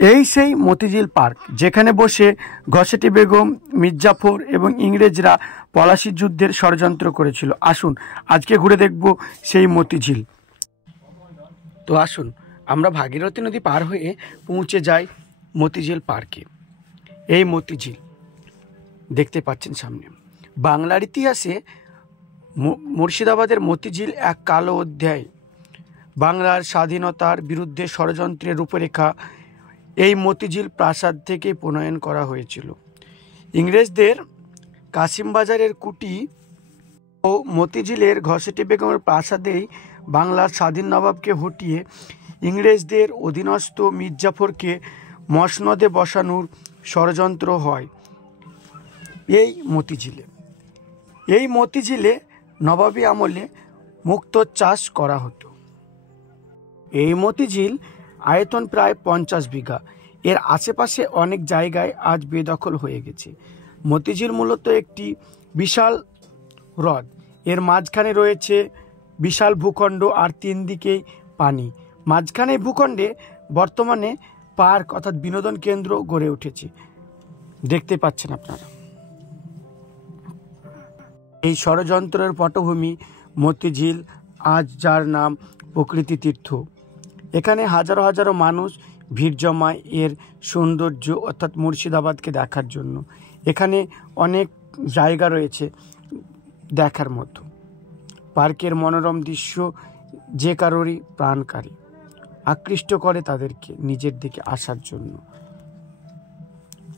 এই সেই মতিঝিল পার্ক, যেখানে বসে ঘসেটি বেগম, মির্জাফর এবং ইংরেজরা পলাশির যুদ্ধের ষড়যন্ত্র করেছিল। আসুন আজকে ঘুরে দেখব সেই মতিঝিল। তো আসুন আমরা ভাগীরথী নদী পার হয়ে পৌঁছে যাই মতিঝিল পার্কে। এই মতিঝিল দেখতে পাচ্ছেন সামনে। বাংলার ইতিহাসে মুর্শিদাবাদের মতিঝিল এক কালো অধ্যায়। বাংলার স্বাধীনতার বিরুদ্ধে ষড়যন্ত্রের রূপরেখা এই মতিঝিল প্রাসাদ থেকে প্রণয়ন করা হয়েছিল। ইংরেজদের কাশিমবাজারের কুটি ও মতিঝিলের ঘসেটি বেগমের প্রাসাদেই বাংলার স্বাধীন নবাবকে হটিয়ে ইংরেজদের অধীনস্থ মির্জাফরকে মসনদে বসানোর ষড়যন্ত্র হয় এই মতিঝিলে নবাবী আমলে মুক্ত চাষ করা হতো। এই মতিঝিল আয়তন প্রায় 50 বিঘা। এর আশেপাশে অনেক জায়গায় আজ বেদখল হয়ে গেছে। মতিঝিল মূলত একটি বিশাল হ্রদ। এর মাঝখানে রয়েছে বিশাল ভূখণ্ড আর 3 দিকেই পানি। মাঝখানে ভূখণ্ডে বর্তমানে পার্ক অর্থাৎ বিনোদন কেন্দ্র গড়ে উঠেছে, দেখতে পাচ্ছেন আপনারা। এই ষড়যন্ত্রের পটভূমি মতিঝিল, আজ যার নাম প্রকৃতি তীর্থ। এখানে হাজারো হাজারো মানুষ ভিড় জমায় এর সৌন্দর্য অর্থাৎ মুর্শিদাবাদকে দেখার জন্য। এখানে অনেক জায়গা রয়েছে দেখার মতো। পার্কের মনোরম দৃশ্য যে কারোরই প্রাণকারী, আকৃষ্ট করে তাদেরকে নিজের দিকে আসার জন্য।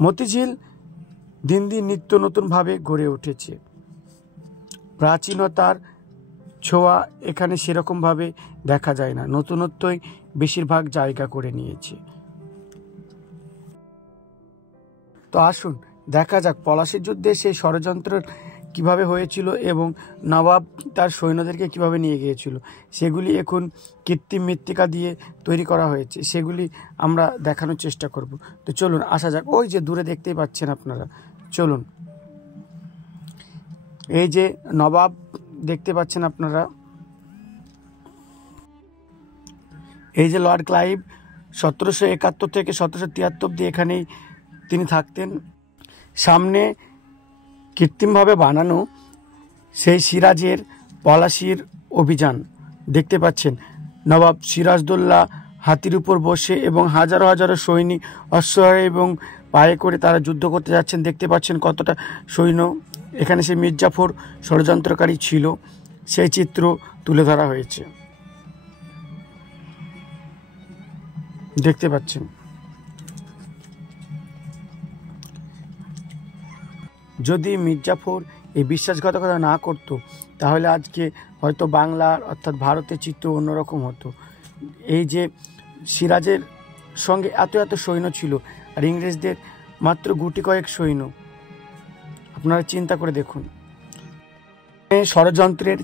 মতিঝিল দিন দিন নিত্য নতুনভাবে গড়ে উঠেছে। প্রাচীনতার ছোঁয়া এখানে সেরকমভাবে দেখা যায় না, নতুনত্বই বেশিরভাগ জায়গা করে নিয়েছে। তো আসুন দেখা যাক পলাশির যুদ্ধে সেই ষড়যন্ত্র কিভাবে হয়েছিল এবং নবাব তার সৈন্যদেরকে কিভাবে নিয়ে গিয়েছিল। সেগুলি এখন কৃত্রিম মৃত্তিকা দিয়ে তৈরি করা হয়েছে, সেগুলি আমরা দেখানোর চেষ্টা করব। তো চলুন আসা যাক। ওই যে দূরে দেখতেই পাচ্ছেন আপনারা, চলুন। এই যে নবাব দেখতে পাচ্ছেন আপনারা, এই যে লর্ড ক্লাইভ 1771 থেকে 1773 অবধি এখানেই তিনি থাকতেন। সামনে কৃত্রিমভাবে বানানো সেই সিরাজের পলাশির অভিযান দেখতে পাচ্ছেন। নবাব সিরাজদৌল্লা হাতির উপর বসে এবং হাজারো হাজারো সৈনিক অশ্বারোহী এবং পায়ে করে তারা যুদ্ধ করতে যাচ্ছেন। দেখতে পাচ্ছেন কতটা সৈন্য। এখানে সেই মির্জাফর ষড়যন্ত্রকারী ছিল, সেই চিত্র তুলে ধরা হয়েছে, দেখতে পাচ্ছেন। যদি মির্জাফর এই বিশ্বাসঘাতকতা না করতো তাহলে আজকে হয়তো বাংলার অর্থাৎ ভারতের চিত্র অন্যরকম হতো। এই যে সিরাজের সঙ্গে এত এত সৈন্য ছিল আর ইংরেজদের মাত্র গুটি কয়েক সৈন্য, আপনারা চিন্তা করে দেখুন। ষড়যন্ত্রের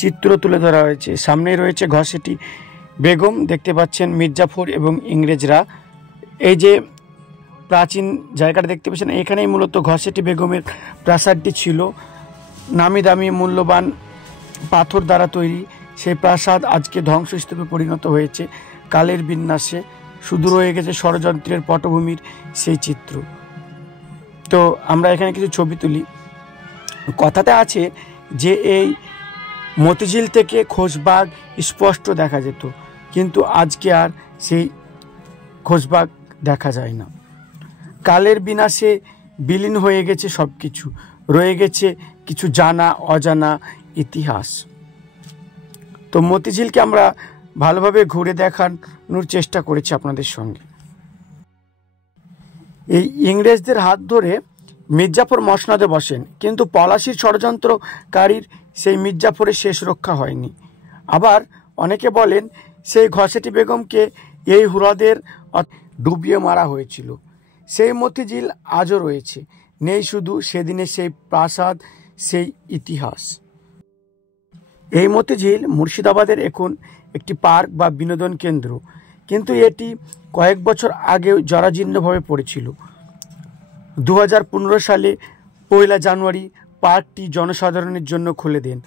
চিত্র তুলে ধরা হয়েছে। সামনে রয়েছে ঘসেটি বেগম, দেখতে পাচ্ছেন মির্জাফর এবং ইংরেজরা। এই যে প্রাচীন জায়গাটা দেখতে পাচ্ছেন, এখানেই মূলত ঘসেটি বেগমের প্রাসাদটি ছিল। নামি দামি মূল্যবান পাথর দ্বারা তৈরি সেই প্রাসাদ আজকে ধ্বংসস্তূপে পরিণত হয়েছে কালের বিন্যাসে। শুধু রয়ে গেছে ষড়যন্ত্রের পটভূমির সেই চিত্র। তো আমরা এখানে কিছু ছবি তুলি। কথাতে আছে যে এই মতিঝিল থেকে খোশবাগ স্পষ্ট দেখা যেত, কিন্তু আজকে আর সেই খোশবাগ দেখা যায় না। কালের বিনাশে বিলীন হয়ে গেছে সব কিছু, রয়ে গেছে কিছু জানা অজানা ইতিহাস। তো মতিঝিলকে আমরা ভালোভাবে ঘুরে দেখানোর চেষ্টা করেছি আপনাদের সঙ্গে। এই ইংরেজদের হাত ধরে মির্জাফর মসনদে বসেন, কিন্তু পলাশির ষড়যন্ত্রকারীর সেই মির্জাফরের শেষ রক্ষা হয়নি। আবার অনেকে বলেন সেই ঘসেটি বেগমকে এই হ্রদের ডুবিয়ে মারা হয়েছিল। সেই মতিঝিল আজও রয়েছে, নেই শুধু সেদিনের সেই প্রাসাদ, সেই ইতিহাস। এই মতিঝিল মুর্শিদাবাদের এখন একটি পার্ক বা বিনোদন কেন্দ্র, কিন্তু এটি কয়েক বছর আগেও জরাজীর্ণভাবে পড়েছিল। 2015 সালে 1 জানুয়ারি পার্কটি জনসাধারণের জন্য খুলে দেন।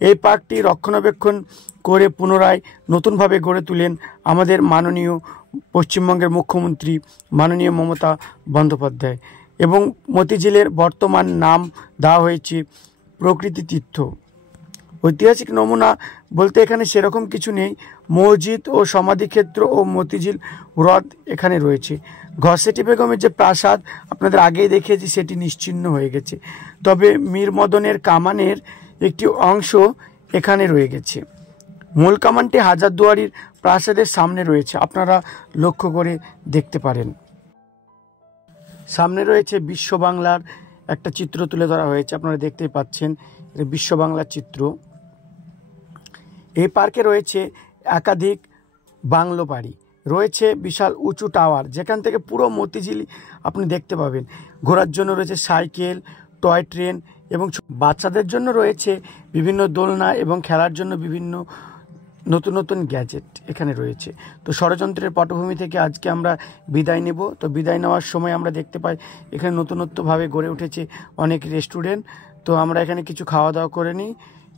এই পার্কটি রক্ষণাবেক্ষণ করে পুনরায় নতুনভাবে গড়ে তুলেন আমাদের মাননীয় পশ্চিমবঙ্গের মুখ্যমন্ত্রী মাননীয় মমতা বন্দ্যোপাধ্যায়। এবং মতিঝিলের বর্তমান নাম দেওয়া হয়েছে প্রকৃতি তীর্থ। ঐতিহাসিক নমুনা বলতে এখানে সেরকম কিছু নেই। মসজিদ ও সমাধিক্ষেত্র ও মতিঝিল হ্রদ এখানে রয়েছে। ঘসেটি বেগমের যে প্রাসাদ আপনাদের আগেই দেখিয়েছি সেটি নিশ্চিহ্ন হয়ে গেছে, তবে মীর মদনের কামানের একটি অংশ এখানে রয়ে গেছে। মূল কামানটি হাজারদুয়ারির প্রাসাদের সামনে রয়েছে, আপনারা লক্ষ্য করে দেখতে পারেন। সামনে রয়েছে বিশ্ব বাংলার একটা চিত্র তুলে ধরা হয়েছে, আপনারা দেখতেই পাচ্ছেন বিশ্ব বাংলার চিত্র। এই পার্কে রয়েছে একাধিক বাংলো বাড়ি, রয়েছে বিশাল উঁচু টাওয়ার যেখান থেকে পুরো মতিঝিল আপনি দেখতে পাবেন। ঘোরার জন্য রয়েছে সাইকেল, টয় ট্রেন এবং বাচ্চাদের জন্য রয়েছে বিভিন্ন দোলনা এবং খেলার জন্য বিভিন্ন নতুন নতুন গ্যাজেট এখানে রয়েছে। তো ষড়যন্ত্রের পটভূমি থেকে আজকে আমরা বিদায় নেব। তো বিদায় নেওয়ার সময় আমরা দেখতে পাই এখানে নতুনত্বভাবে গড়ে উঠেছে অনেক রেস্টুরেন্ট। তো আমরা এখানে কিছু খাওয়া দাওয়া করে নিই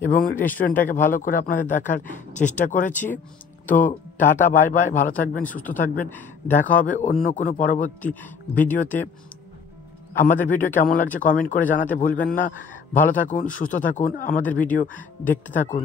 এবং রেস্টুরেন্টটাকে ভালো করে আপনাদের দেখার চেষ্টা করেছি। তো টাটা, বাই বাই, ভালো থাকবেন, সুস্থ থাকবেন। দেখা হবে অন্য কোনো পরবর্তী ভিডিওতে। আমাদের ভিডিও কেমন লাগছে কমেন্ট করে জানাতে ভুলবেন না। ভালো থাকুন, সুস্থ থাকুন, আমাদের ভিডিও দেখতে থাকুন।